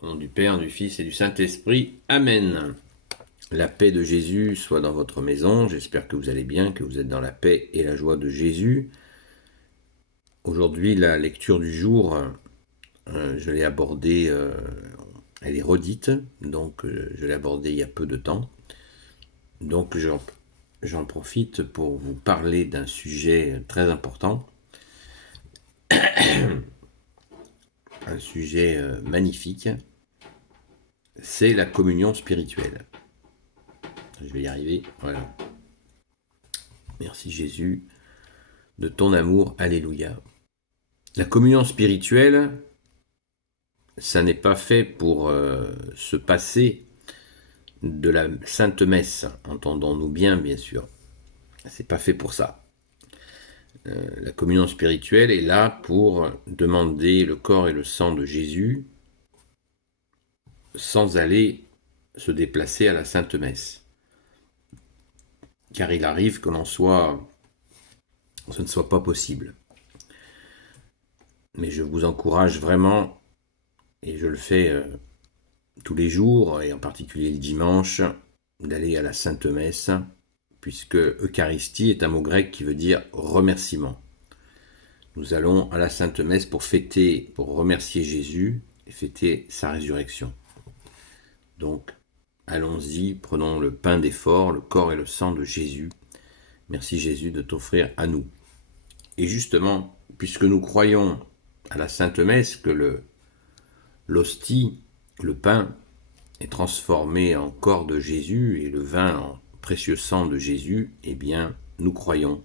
Au nom du Père, du Fils et du Saint-Esprit. Amen. La paix de Jésus soit dans votre maison. J'espère que vous allez bien, que vous êtes dans la paix et la joie de Jésus. Aujourd'hui, la lecture du jour, je l'ai abordée, elle est redite, donc je l'ai abordée il y a peu de temps. Donc j'en profite pour vous parler d'un sujet très important, un sujet magnifique, c'est la communion spirituelle. Je vais y arriver, voilà. Merci Jésus de ton amour, alléluia. La communion spirituelle, ça n'est pas fait pour se passer de la Sainte Messe, entendons-nous bien sûr. C'est pas fait pour ça. La communion spirituelle est là pour demander le corps et le sang de Jésus sans aller se déplacer à la Sainte Messe. Car il arrive que ce ne soit pas possible. Mais je vous encourage vraiment, et je le fais tous les jours, et en particulier le dimanche, d'aller à la Sainte Messe, puisque Eucharistie est un mot grec qui veut dire remerciement. Nous allons à la Sainte Messe pour fêter, pour remercier Jésus et fêter sa résurrection. Donc, allons-y, prenons le pain d'effort, le corps et le sang de Jésus. Merci Jésus de t'offrir à nous. Et justement, puisque nous croyons à la Sainte Messe que l'hostie, le pain, est transformé en corps de Jésus et le vin en précieux sang de Jésus, eh bien, nous croyons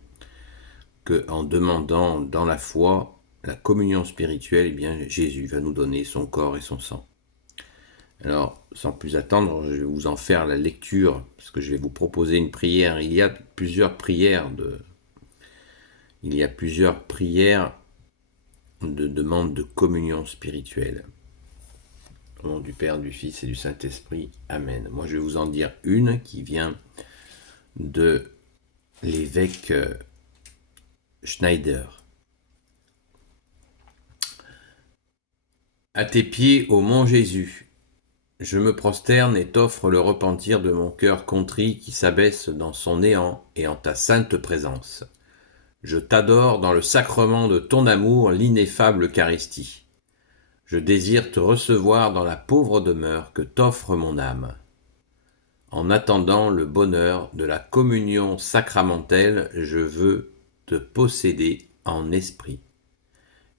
qu'en demandant dans la foi la communion spirituelle, eh bien, Jésus va nous donner son corps et son sang. Alors, sans plus attendre, je vais vous en faire la lecture, parce que je vais vous proposer une prière. Il y a plusieurs prières de demande de communion spirituelle. Au nom du Père, du Fils et du Saint-Esprit. Amen. Moi, je vais vous en dire une qui vient de l'évêque Schneider. À tes pieds, ô mon Jésus, je me prosterne et t'offre le repentir de mon cœur contrit qui s'abaisse dans son néant et en ta sainte présence. Je t'adore dans le sacrement de ton amour, l'ineffable Eucharistie. Je désire te recevoir dans la pauvre demeure que t'offre mon âme. En attendant le bonheur de la communion sacramentelle, je veux te posséder en esprit.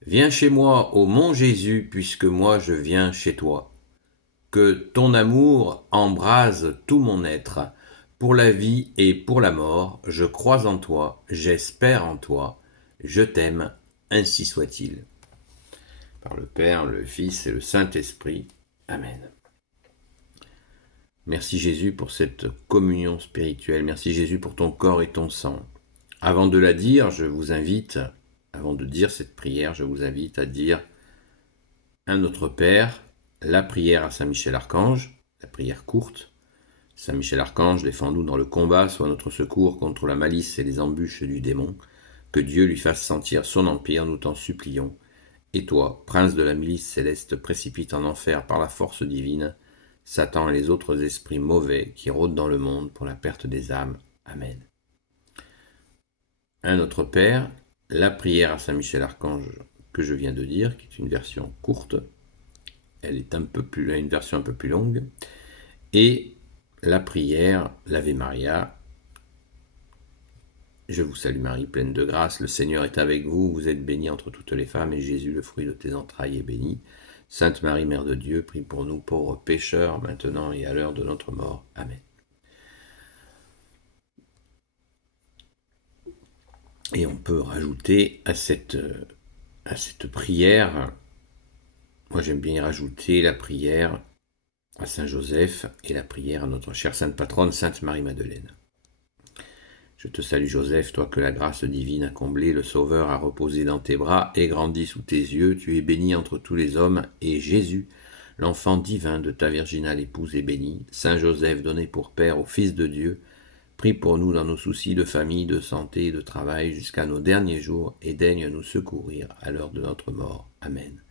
Viens chez moi, ô mon Jésus, puisque moi je viens chez toi. Que ton amour embrase tout mon être. Pour la vie et pour la mort, je crois en toi, j'espère en toi, je t'aime, ainsi soit-il. Par le Père, le Fils et le Saint-Esprit. Amen. Merci Jésus pour cette communion spirituelle. Merci Jésus pour ton corps et ton sang. Avant de la dire, avant de dire cette prière, je vous invite à dire un Notre Père, la prière à Saint Michel Archange, la prière courte. Saint Michel Archange, défends-nous dans le combat, sois notre secours contre la malice et les embûches du démon. Que Dieu lui fasse sentir son empire, nous t'en supplions. Et toi, prince de la milice céleste, précipite en enfer par la force divine Satan et les autres esprits mauvais qui rôdent dans le monde pour la perte des âmes. Amen. Un Notre Père, la prière à Saint Michel Archange que je viens de dire, qui est une version courte, elle a une version un peu plus longue, et la prière, l'Ave Maria. Je vous salue Marie, pleine de grâce, le Seigneur est avec vous, vous êtes bénie entre toutes les femmes, et Jésus, le fruit de tes entrailles, est béni. Sainte Marie, Mère de Dieu, prie pour nous pauvres pécheurs, maintenant et à l'heure de notre mort. Amen. Et on peut rajouter à cette prière, moi j'aime bien y rajouter la prière à Saint Joseph et la prière à notre chère Sainte Patronne, Sainte Marie-Madeleine. Je te salue Joseph, toi que la grâce divine a comblé, le Sauveur a reposé dans tes bras et grandi sous tes yeux, tu es béni entre tous les hommes, et Jésus, l'enfant divin de ta virginale épouse, est béni. Saint Joseph, donné pour Père au Fils de Dieu, prie pour nous dans nos soucis de famille, de santé et de travail jusqu'à nos derniers jours, et daigne nous secourir à l'heure de notre mort. Amen.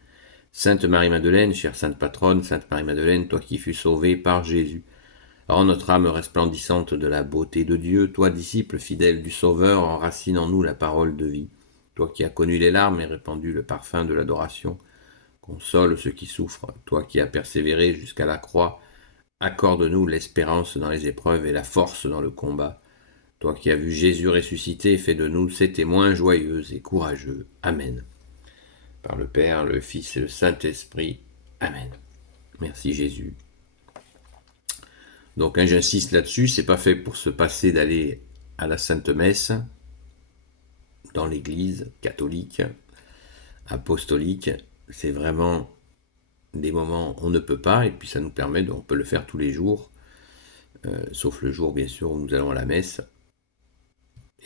Sainte Marie-Madeleine, chère Sainte Patronne, Sainte Marie-Madeleine, toi qui fus sauvée par Jésus, rends notre âme resplendissante de la beauté de Dieu, toi disciple fidèle du Sauveur, enracine en nous la parole de vie. Toi qui as connu les larmes et répandu le parfum de l'adoration, console ceux qui souffrent. Toi qui as persévéré jusqu'à la croix, accorde-nous l'espérance dans les épreuves et la force dans le combat. Toi qui as vu Jésus ressuscité, fais de nous ces témoins joyeux et courageux. Amen. Par le Père, le Fils et le Saint-Esprit. Amen. Merci Jésus. Donc j'insiste là-dessus, c'est pas fait pour se passer d'aller à la Sainte Messe dans l'Église catholique, apostolique. C'est vraiment des moments où on ne peut pas, et puis ça nous permet, on peut le faire tous les jours, sauf le jour bien sûr où nous allons à la messe,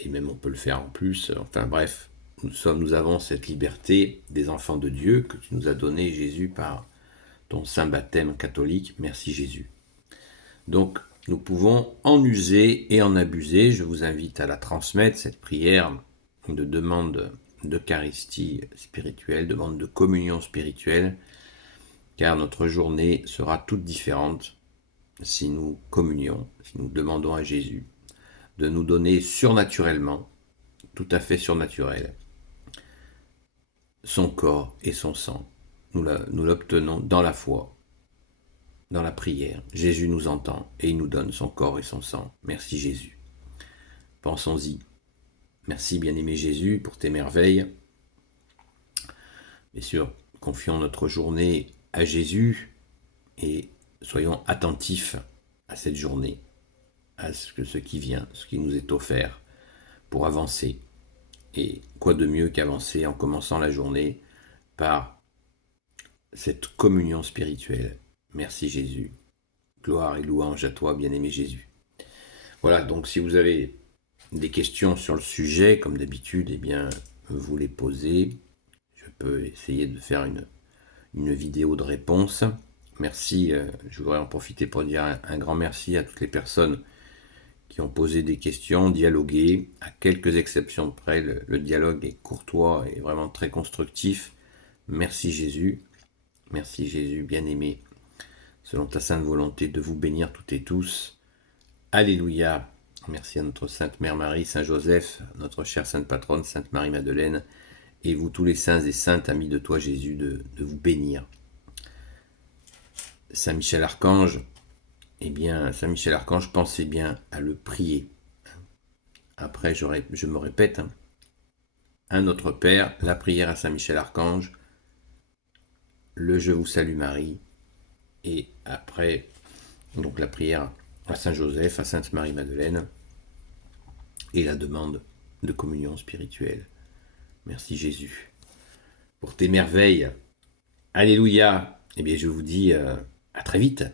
et même on peut le faire en plus. Enfin bref, nous avons cette liberté des enfants de Dieu que tu nous as donné, Jésus, par ton saint baptême catholique. Merci Jésus. Donc nous pouvons en user et en abuser. Je vous invite à la transmettre, cette prière de demande d'Eucharistie spirituelle, demande de communion spirituelle, car notre journée sera toute différente si nous communions, si nous demandons à Jésus de nous donner surnaturellement, tout à fait surnaturel, son corps et son sang. Nous l'obtenons dans la foi, dans la prière. Jésus nous entend et il nous donne son corps et son sang. Merci Jésus. Pensons-y. Merci bien-aimé Jésus pour tes merveilles. Bien sûr, confions notre journée à Jésus et soyons attentifs à cette journée, à ce qui vient, ce qui nous est offert pour avancer. Et quoi de mieux qu'avancer en commençant la journée par cette communion spirituelle. Merci Jésus. Gloire et louange à toi, bien-aimé Jésus. Voilà, donc si vous avez des questions sur le sujet, comme d'habitude, eh bien, vous les posez. Je peux essayer de faire une vidéo de réponse. Merci, je voudrais en profiter pour dire un grand merci à toutes les personnes qui ont posé des questions, dialogué. À quelques exceptions près, le dialogue est courtois et vraiment très constructif. Merci Jésus. Merci Jésus, bien-aimé, selon ta sainte volonté de vous bénir toutes et tous. Alléluia. Merci à notre Sainte Mère Marie, Saint Joseph, notre chère Sainte Patronne, Sainte Marie-Madeleine, et vous tous les saints et saintes amis de toi Jésus, de vous bénir. Saint Michel Archange, eh bien, Saint Michel Archange, pensez bien à le prier. Après, je me répète, un Notre Père, la prière à Saint Michel Archange, le Je vous salue Marie, et après, donc la prière à Saint Joseph, à Sainte Marie-Madeleine, et la demande de communion spirituelle. Merci Jésus pour tes merveilles. Alléluia. Eh bien, je vous dis à très vite.